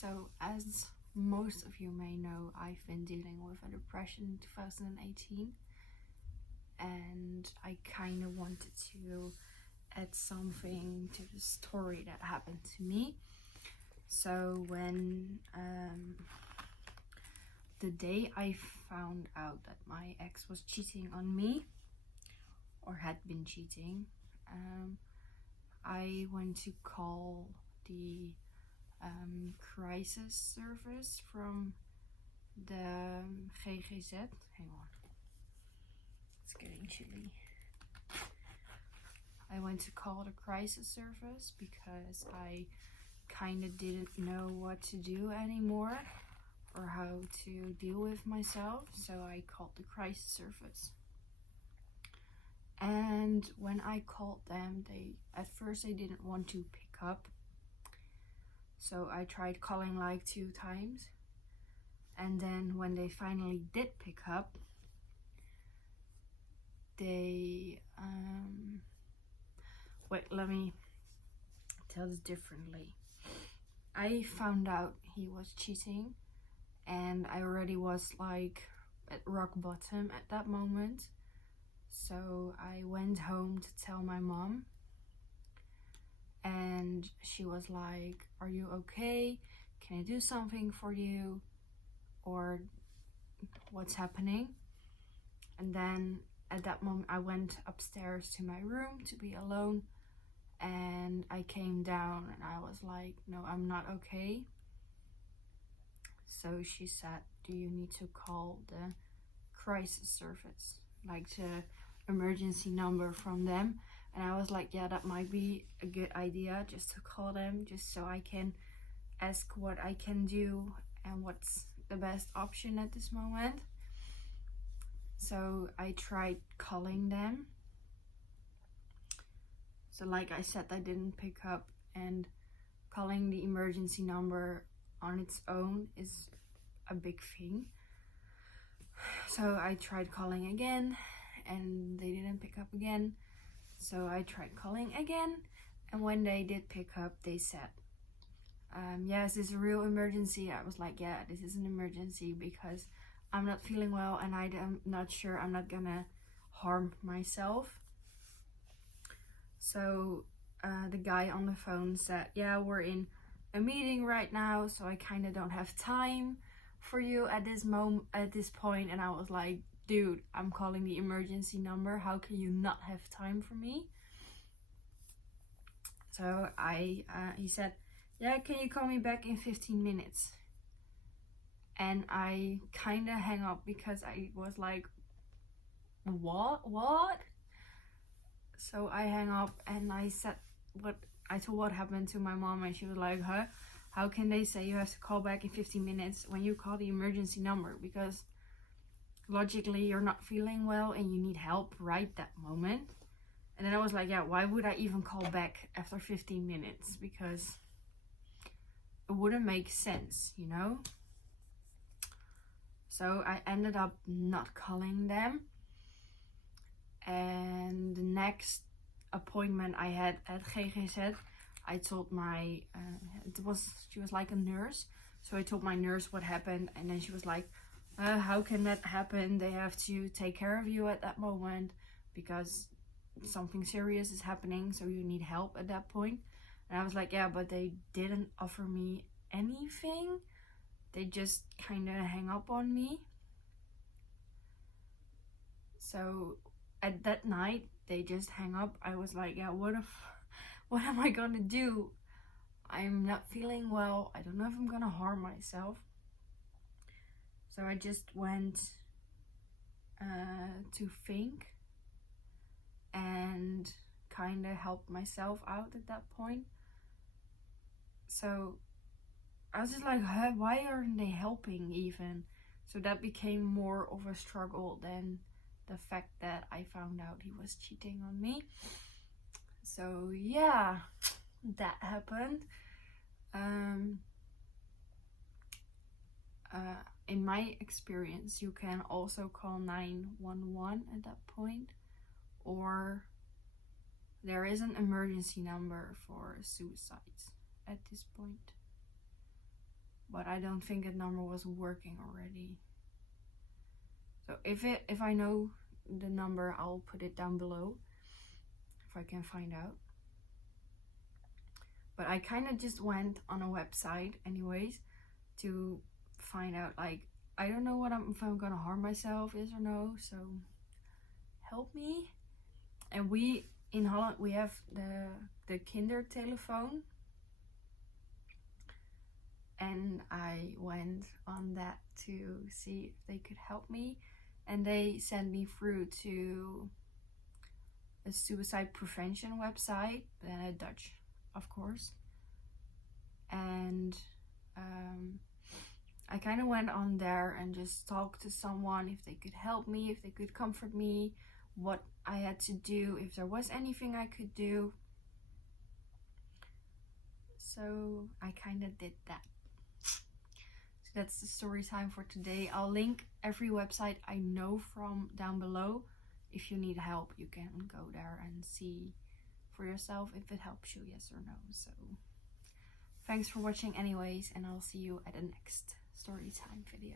So, as most of you may know, I've been dealing with a depression in 2018, and I kind of wanted to add something to the story that happened to me. So, when the day I found out that my ex was cheating on me, or had been cheating, I went to call the crisis service from the GGZ. Hang on, it's getting chilly. I went to call the crisis service because I kind of didn't know what to do anymore or how to deal with myself, so I called the crisis service. And when I called them, at first they didn't want to pick up. So I tried calling like 2 times. And then when they finally did pick up, they wait, let me tell this differently. I found out he was cheating, and I already was like at rock bottom at that moment. So I went home to tell my mom, and she was like, "Are you okay? Can I do something for you? Or what's happening?" And then at that moment I went upstairs to my room to be alone, and I came down and I was like, "No, I'm not okay." So she said, "Do you need to call the crisis service, like the emergency number from them?" And I was like, "Yeah, that might be a good idea, just to call them, just so I can ask what I can do and what's the best option at this moment." So I tried calling them. So like I said, I didn't pick up, and calling the emergency number on its own is a big thing. So I tried calling again, and they didn't pick up again. So I tried calling again, and when they did pick up, they said, "Yes, this is a real emergency." I was like, "Yeah, this is an emergency because I'm not feeling well, and I'm not sure I'm not gonna harm myself." So the guy on the phone said, "Yeah, we're in a meeting right now, so I kind of don't have time for you at this point." And I was like, "Dude, I'm calling the emergency number. How can you not have time for me?" So he said, "Yeah, can you call me back in 15 minutes? And I kind of hang up because I was like, what? So I hang up, and I said what happened to my mom, and she was like, "Huh? How can they say you have to call back in 15 minutes when you call the emergency number? Because logically you're not feeling well and you need help right that moment." And then I was like, "Yeah, why would I even call back after 15 minutes? Because it wouldn't make sense, you know?" So I ended up not calling them. And the next appointment I had at GGZ, I told my, she was like a nurse. So I told my nurse what happened, and then she was like, "How can that happen? They have to take care of you at that moment because something serious is happening, so you need help at that point." And I was like, "Yeah, but they didn't offer me anything. They just kind of hang up on me." So at that night, they just hang up. I was like, "Yeah, what am I gonna do? I'm not feeling well. I don't know if I'm gonna harm myself." So I just went to think and kind of help myself out at that point. So I was just like, why aren't they helping even? So that became more of a struggle than the fact that I found out he was cheating on me. So yeah, that happened. In my experience, you can also call 911 at that point, or there is an emergency number for suicides at this point. but I don't think that number was working already. So if I know the number, I'll put it down below if I can find out. But I kind of just went on a website anyways to find out, like, I don't know what if I'm gonna harm myself, yes or no, so help me. And we in Holland, we have the kindertelefoon, and I went on that to see if they could help me, and they sent me through to a suicide prevention website, then Dutch, of course. And I kind of went on there and just talked to someone if they could help me, if they could comfort me, what I had to do, if there was anything I could do. So I kind of did that. So that's the story time for today. I'll link every website I know from down below. If you need help, you can go there and see for yourself if it helps you, yes or no. So thanks for watching anyways, and I'll see you at the next story time video.